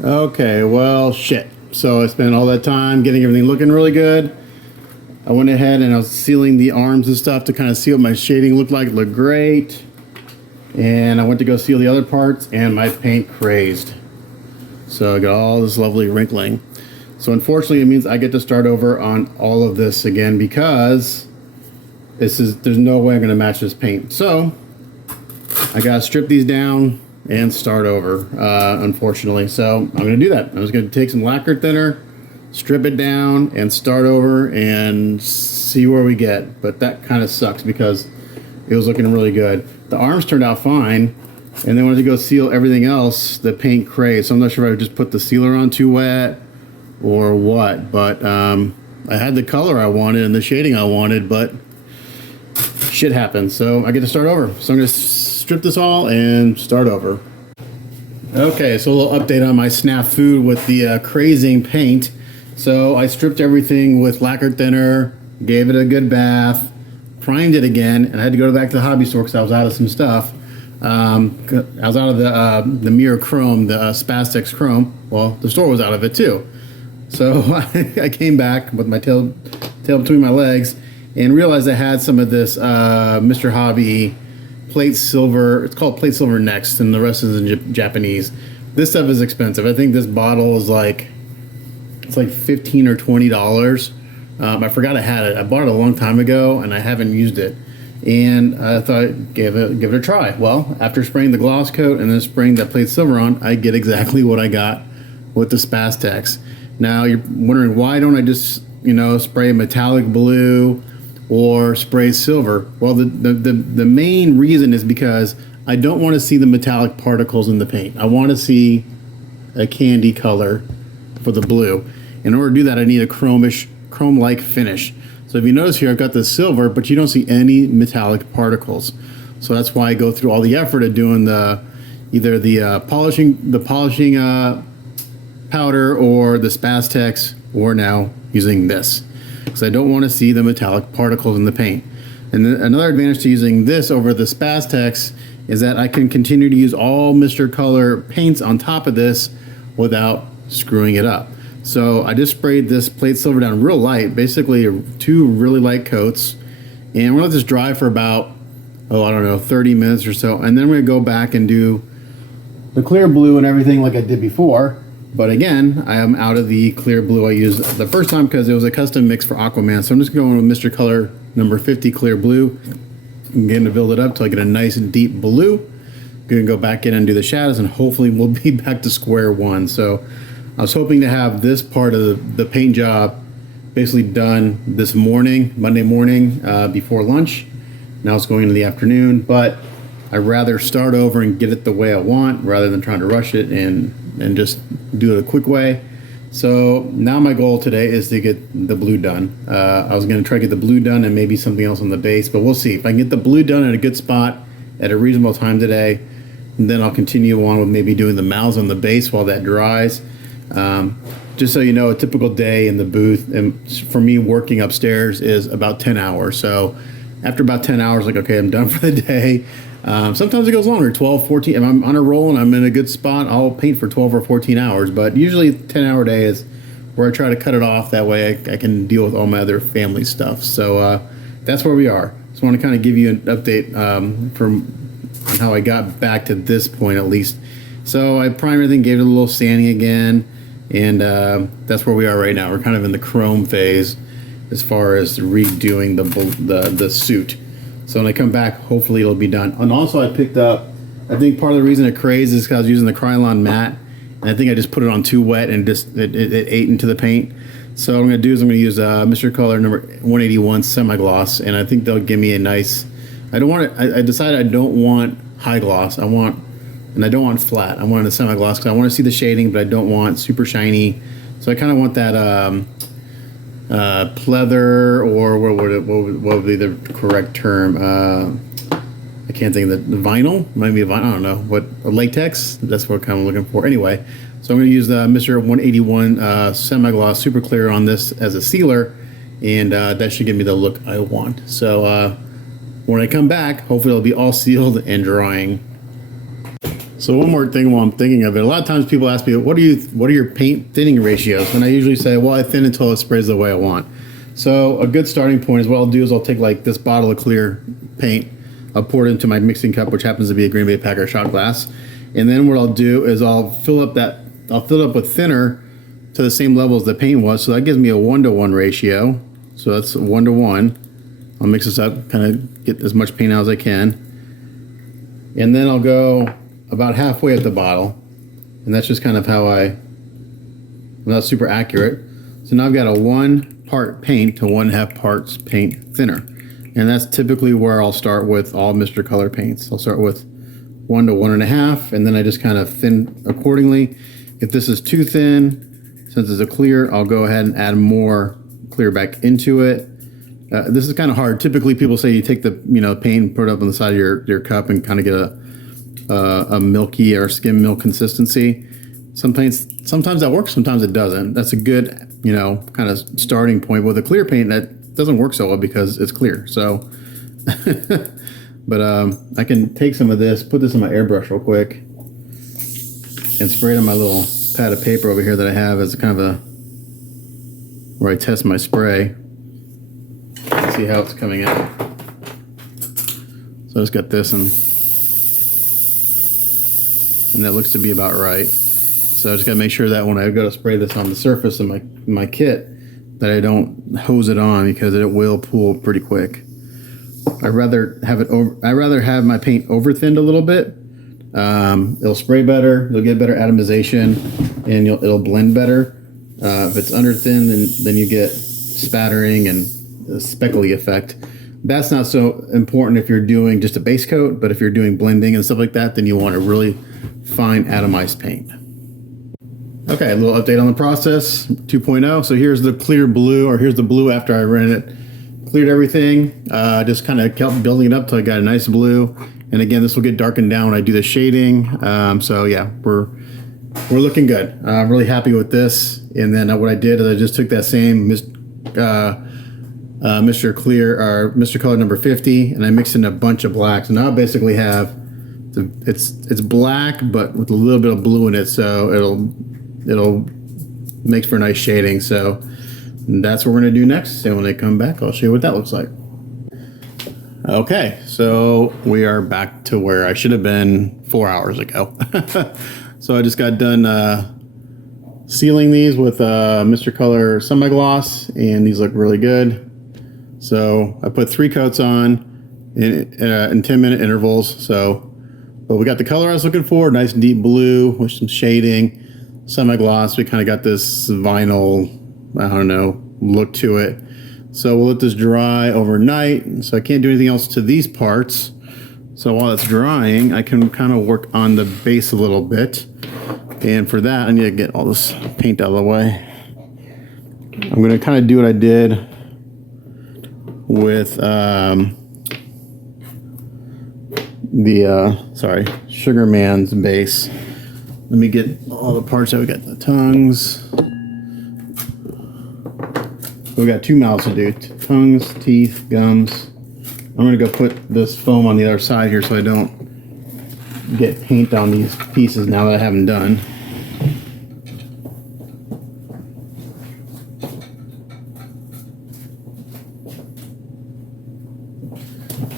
Okay, well, shit. So I spent all that time getting everything looking really good. I went ahead and I was sealing the arms and stuff to kind of see what my shading looked like. It looked great. And I went to go seal the other parts, and my paint crazed. So I got all this lovely wrinkling. So unfortunately, it means I get to start over on all of this again because there's no way I'm gonna match this paint. So I gotta strip these down and start over, unfortunately. So I'm gonna do that. I'm just gonna take some lacquer thinner, strip it down, and start over and see where we get. But that kind of sucks because it was looking really good. The arms turned out fine, and then when I went to go seal everything else, the paint crazed. So I'm not sure if I would just put the sealer on too wet or what, but I had the color I wanted and the shading I wanted, but shit happens, so I get to start over. So I'm gonna strip this all and start over. Okay, so a little update on my snafu with the crazing paint. So I stripped everything with lacquer thinner, gave it a good bath, primed it again, and I had to go back to the hobby store because I was out of some stuff. I was out of the mirror chrome, the Spastex chrome. Well, the store was out of it too. So I came back with my tail between my legs and realized I had some of this Mr. Hobby plate silver. It's called plate silver next, and the rest is in Japanese. This stuff is expensive. I think this bottle is like, it's like $15 or $20. I forgot I had it. I bought it a long time ago, and I haven't used it. And I thought I'd give it a try. Well, after spraying the gloss coat and then spraying that plate silver on, I get exactly what I got with the Spastex. Now you're wondering, why don't I just, spray metallic blue or spray silver? Well, the main reason is because I don't want to see the metallic particles in the paint. I want to see a candy color for the blue. In order to do that, I need a chrome-like finish. So if you notice here, I've got the silver, but you don't see any metallic particles. So that's why I go through all the effort of doing either the polishing powder or the Spastex, or now using this, because I don't want to see the metallic particles in the paint. And then another advantage to using this over the Spastex is that I can continue to use all Mr. Color paints on top of this without screwing it up. So I just sprayed this plate silver down real light, basically 2 really light coats, and we're gonna let this dry for about, 30 minutes or so, and then we're gonna go back and do the clear blue and everything like I did before. But again, I am out of the clear blue I used the first time because it was a custom mix for Aquaman. So I'm just going with Mr. Color number 50 clear blue. I'm going to build it up till I get a nice deep blue. I'm going to go back in and do the shadows, and hopefully we'll be back to square one. So I was hoping to have this part of the paint job basically done this morning, Monday morning, before lunch. Now it's going into the afternoon, but I'd rather start over and get it the way I want rather than trying to rush it and just do it a quick way. So now my goal today is to get the blue done. I was going to try to get the blue done and maybe something else on the base, but we'll see. If I can get the blue done at a good spot at a reasonable time today, and then I'll continue on with maybe doing the mouths on the base while that dries. Just so you know, a typical day in the booth, and for me working upstairs, is about 10 hours. So after about 10 hours, like, okay, I'm done for the day. Sometimes it goes longer, 12, 14. If I'm on a roll and I'm in a good spot, I'll paint for 12 or 14 hours. But usually 10-hour day is where I try to cut it off. That way I can deal with all my other family stuff. So that's where we are. Just want to kind of give you an update on how I got back to this point at least. So I primed everything, gave it a little sanding again. And that's where we are right now. We're kind of in the chrome phase as far as redoing the suit. So when I come back, hopefully it'll be done. And also I picked up, I think part of the reason it crazed is because I was using the Krylon matte, and I think I just put it on too wet and it ate into the paint. So what I'm going to do is I'm going to use Mr. Color number 181 semi-gloss, and I think they'll give me a nice, I don't want it, I decided I don't want high gloss, I don't want flat, I want a semi-gloss because I want to see the shading, but I don't want super shiny. So I kind of want that pleather, or what would be the correct term? I can't think of the vinyl. Maybe a vinyl. I don't know what, latex. That's what I'm looking for. Anyway, so I'm going to use the Mr. 181 semi-gloss super clear on this as a sealer, and that should give me the look I want. So when I come back, hopefully it'll be all sealed and drying. So one more thing while I'm thinking of it, a lot of times people ask me, what are your paint thinning ratios? And I usually say, well, I thin until it sprays the way I want. So a good starting point is what I'll do is I'll take like this bottle of clear paint, I'll pour it into my mixing cup, which happens to be a Green Bay Packers shot glass. And then what I'll do is I'll fill it up with thinner to the same level as the paint was. So that gives me a 1-to-1 ratio. So that's 1-to-1. I'll mix this up, kind of get as much paint out as I can. And then I'll go about halfway at the bottle. And that's just kind of how I'm not super accurate. So now I've got a 1 part paint to 1/2 parts paint thinner. And that's typically where I'll start with all Mr. Color paints. I'll start with 1 to 1.5, and then I just kind of thin accordingly. If this is too thin, since it's a clear, I'll go ahead and add more clear back into it. This is kind of hard. Typically people say you take the paint and put it up on the side of your cup and kind of get a milky or skim milk consistency. Sometimes that works, sometimes it doesn't. That's a good kind of starting point. With a clear paint, that doesn't work so well because it's clear. So but I can take some of this, put this in my airbrush real quick, and spray it on my little pad of paper over here that I have as a kind of where I test my spray. See how it's coming out. So I just got this, and that looks to be about right. So I just gotta make sure that when I go to spray this on the surface of my kit, that I don't hose it on, because it will pool pretty quick. I'd rather have my paint over thinned a little bit. It'll spray better, it'll get better atomization, and it'll blend better. If it's under thin, then you get spattering and a speckly effect. That's not so important if you're doing just a base coat, but if you're doing blending and stuff like that, then you want a really fine atomized paint. Okay, a little update on the process, 2.0. So here's the clear blue, or here's the blue after I ran it. Cleared everything, just kind of kept building it up till I got a nice blue. And again, this will get darkened down when I do the shading. So yeah, we're looking good. I'm really happy with this. And then what I did is I just took that same Mr. Clear, or Mr. Color number 50, and I mixed in a bunch of blacks. And now I basically have, it's black, but with a little bit of blue in it, so it'll make for nice shading. So that's what we're gonna do next, and when I come back, I'll show you what that looks like. Okay, so we are back to where I should have been 4 hours ago. So I just got done sealing these with Mr. Color semi-gloss, and these look really good. So I put 3 coats on in 10-minute intervals. But we got the color I was looking for, nice deep blue with some shading. Semi-gloss, we kind of got this vinyl, I don't know, look to it. So we'll let this dry overnight. So I can't do anything else to these parts. So while it's drying, I can kind of work on the base a little bit. And for that, I need to get all this paint out of the way. I'm going to kind of do what I did with Sugar Man's base. Let me get all the parts out. We got the tongues. We got 2 mouths to do. Tongues, teeth, gums. I'm gonna go put this foam on the other side here so I don't get paint on these pieces now that I haven't done.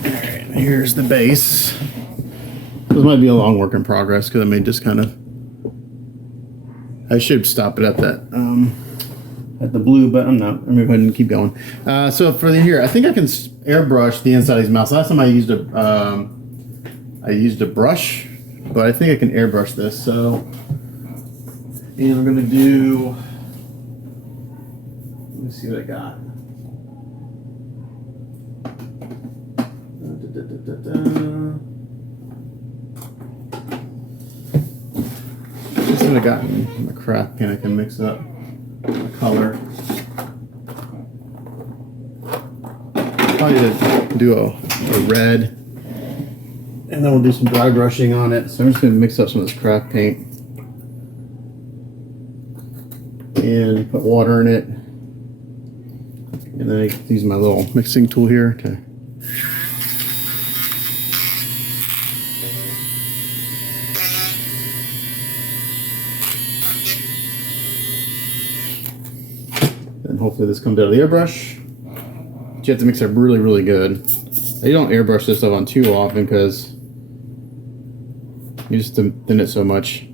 Alright, here's the base. This might be a long work in progress because I may just kind of, I should stop it at that at the blue, but I'm not. I'm gonna go ahead and keep going. So for the here, I think I can airbrush the inside of these mouths. Last time I used a brush, but I think I can airbrush this. So, and I'm gonna do. Let me see what I got. This is what I got in the craft pen. I can mix up the color. Probably to do a red, and then we'll do some dry brushing on it. So I'm just going to mix up some of this craft paint and put water in it, and then I use my little mixing tool here to. And hopefully this comes out of the airbrush. But you have to mix it really, really good. You don't airbrush this stuff on too often because you just thin it so much.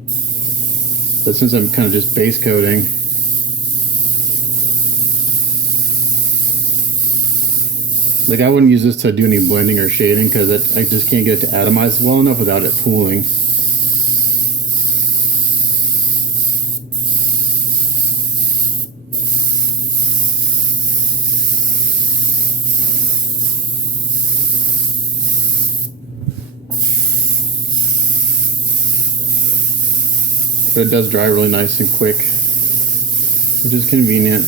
But since I'm kind of just base coating, like I wouldn't use this to do any blending or shading because I just can't get it to atomize well enough without it pooling. But it does dry really nice and quick, which is convenient.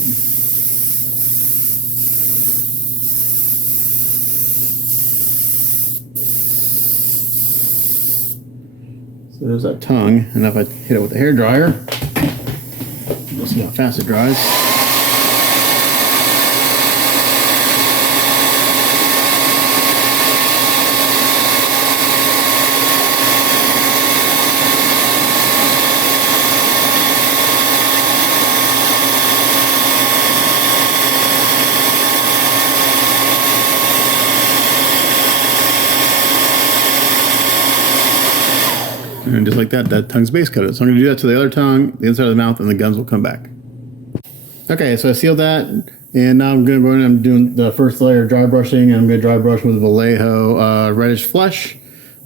So there's that tongue, and if I hit it with a hairdryer, we'll see how fast it dries. And just like that, that tongue's base coated. So I'm going to do that to the other tongue, the inside of the mouth, and the gums will come back. Okay, so I sealed that, and now I'm going to go in and I'm doing the first layer of dry brushing, and I'm going to dry brush with Vallejo reddish flesh.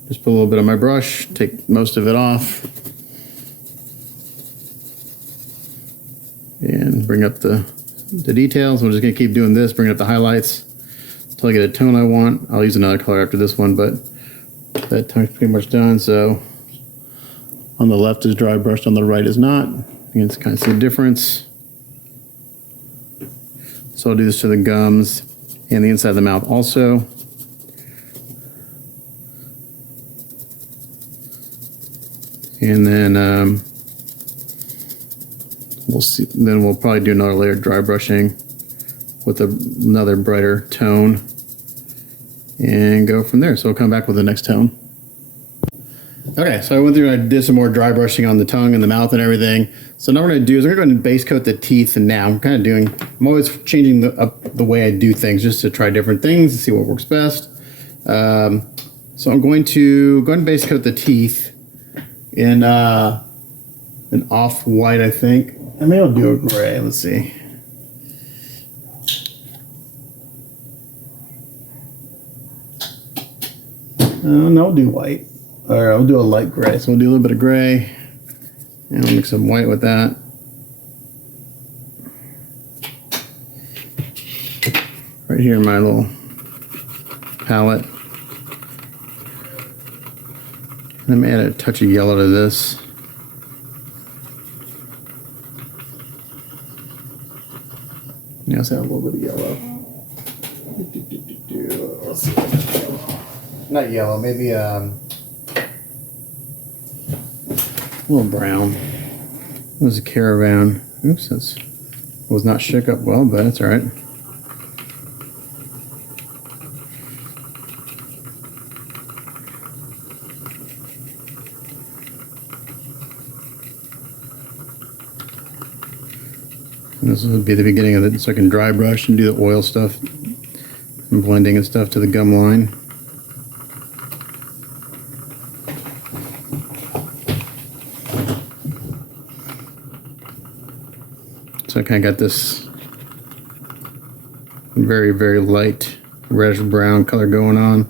Just put a little bit on my brush, take most of it off, and bring up the details. I'm just going to keep doing this, bring up the highlights until I get a tone I want. I'll use another color after this one, but that tongue's pretty much done. So on the left is dry brushed, on the right is not. You can kind of see the difference. So I'll do this to the gums and the inside of the mouth also. And then we'll see. Then we'll probably do another layer of dry brushing with another brighter tone, and go from there. So we'll come back with the next tone. Okay, so I went through and I did some more dry brushing on the tongue and the mouth and everything. So now what I'm going to do is I'm going to go ahead and base coat the teeth, and now I'm always changing the way I do things just to try different things and see what works best. So I'm going to go ahead and base coat the teeth in an off-white, I think. I may I'll do a gray, let's see. No, I'll do white. All right, I'll do a light gray. So we'll do a little bit of gray, and I'll mix some white with that. Right here in my little palette. And I'm gonna add a touch of yellow to this. Yeah, let's add a little bit of yellow. Let's see. Not yellow, maybe a little brown. It was a caravan. Oops, that was not shook up well, but that's all right. And this would be the beginning of it, so I can dry brush and do the oil stuff and blending and stuff to the gum line. kind of got this very, very light reddish brown color going on.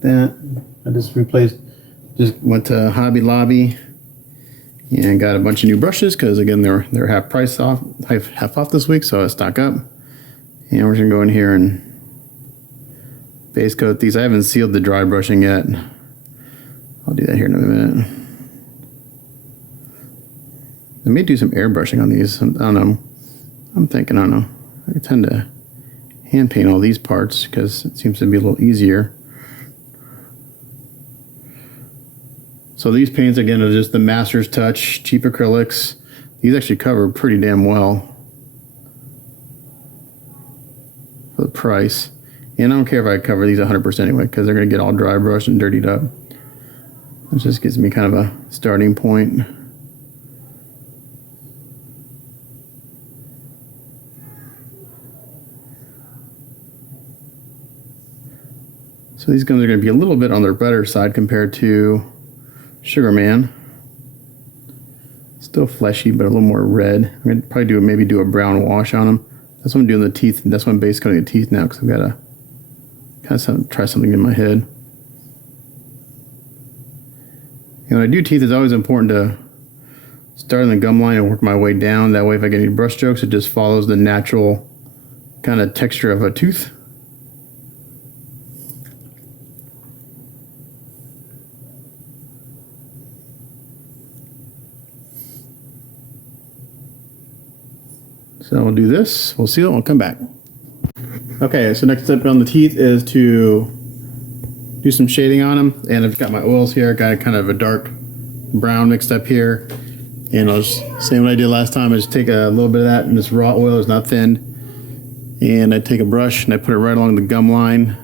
That I just went to Hobby Lobby and got a bunch of new brushes because again they're half off this week, so I stock up. And we're gonna go in here and base coat these. I haven't sealed the dry brushing yet. I'll do that here in a minute. I may do some airbrushing on these. I don't know. I don't know. I tend to hand paint all these parts because it seems to be a little easier. So these paints again are just the Master's Touch cheap acrylics. These actually cover pretty damn well for the price. And I don't care if I cover these 100% anyway because they're going to get all dry brushed and dirtied up. It just gives me kind of a starting point. So these gums are going to be a little bit on their better side compared to Sugar Man. Still fleshy, but a little more red. I'm going to probably maybe do a brown wash on them. That's what I'm doing the teeth. That's why I'm base coating the teeth now because I've got to kind of try something in my head. And when I do teeth, it's always important to start in the gum line and work my way down. That way, if I get any brush strokes, it just follows the natural kind of texture of a tooth. So we'll do this, we'll seal it, we'll come back. Okay, so next step on the teeth is to do some shading on them. And I've got my oils here, got kind of a dark brown mixed up here. And I'll just, same what I did last time, I just take a little bit of that, and this raw oil is not thinned. And I take a brush and I put it right along the gum line,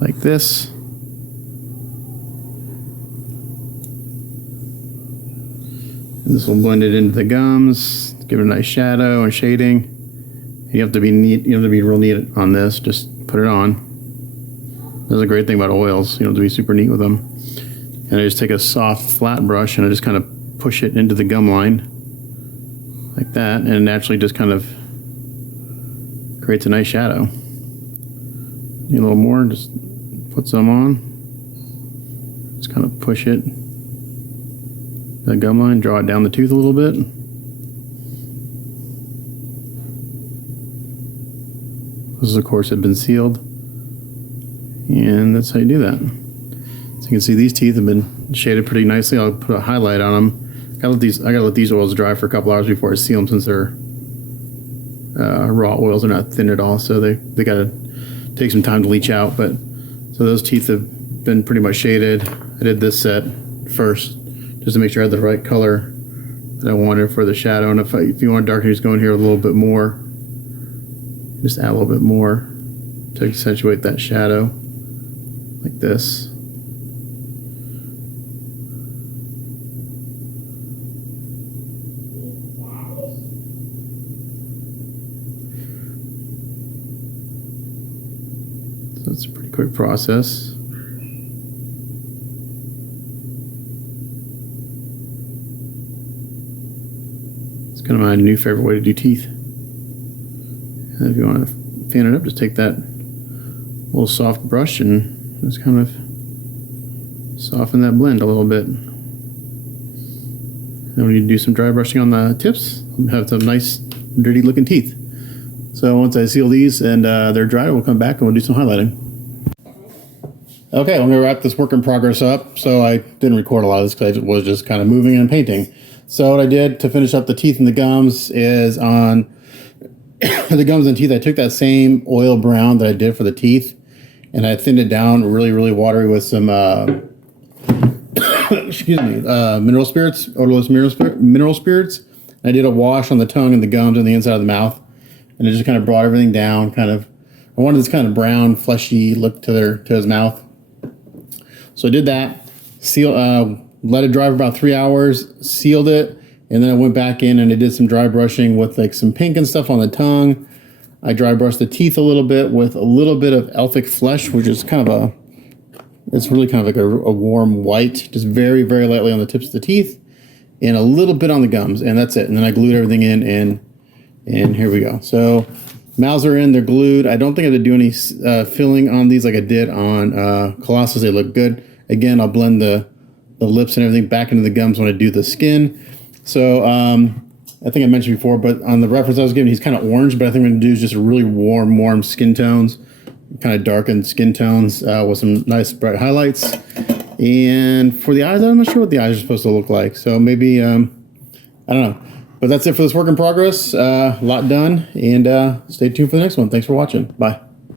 like this. And this will blend it into the gums. Give it a nice shadow and shading. You have to be neat. You have to be real neat on this. Just put it on. That's a great thing about oils. You don't have to be super neat with them. And I just take a soft flat brush and I just kind of push it into the gum line like that, and it naturally just kind of creates a nice shadow. Need a little more. Just put some on. Just kind of push it. The gum line. Draw it down the tooth a little bit. Those, of course, have been sealed, and that's how you do that. So you can see these teeth have been shaded pretty nicely. I'll put a highlight on them. I gotta let these oils dry for a couple hours before I seal them, since they're raw oils. They're not thin at all, so they gotta take some time to leach out. But so those teeth have been pretty much shaded. I did this set first just to make sure I had the right color that I wanted for the shadow. And if you want to darken, just go in here a little bit more. Just add a little bit more to accentuate that shadow, like this. So it's a pretty quick process. It's kind of my new favorite way to do teeth. And if you want to fan it up, just take that little soft brush and just kind of soften that blend a little bit. Then we need to do some dry brushing on the tips. We'll have some nice dirty looking teeth. So once I seal these and they're dry, we'll come back and we'll do some highlighting. Okay, I'm going to wrap this work in progress up. So I didn't record a lot of this because I was just kind of moving and painting. So what I did to finish up the teeth and the gums is on the gums and teeth, I took that same oil brown that I did for the teeth, and I thinned it down really, really watery with some excuse me, mineral spirits, odorless mineral spirits. And I did a wash on the tongue and the gums and the inside of the mouth, and it just kind of brought everything down. I wanted this kind of brown, fleshy look to his mouth. So I did that, let it dry for about 3 hours, sealed it. And then I went back in and I did some dry brushing with like some pink and stuff on the tongue. I dry brushed the teeth a little bit with a little bit of Elfic Flesh, which is kind of it's really kind of like a warm white, just very, very lightly on the tips of the teeth. and a little bit on the gums, and that's it. And then I glued everything in, and here we go. So mouths are in, they're glued. I don't think I had to do any filling on these like I did on Colossus. They look good. Again, I'll blend the lips and everything back into the gums when I do the skin. So I think I mentioned before, but on the reference I was given, he's kind of orange, but I think what I'm going to do is just really warm skin tones, kind of darkened skin tones with some nice bright highlights. And for the eyes, I'm not sure what the eyes are supposed to look like. So maybe, I don't know. But that's it for this work in progress. A lot done. And stay tuned for the next one. Thanks for watching. Bye.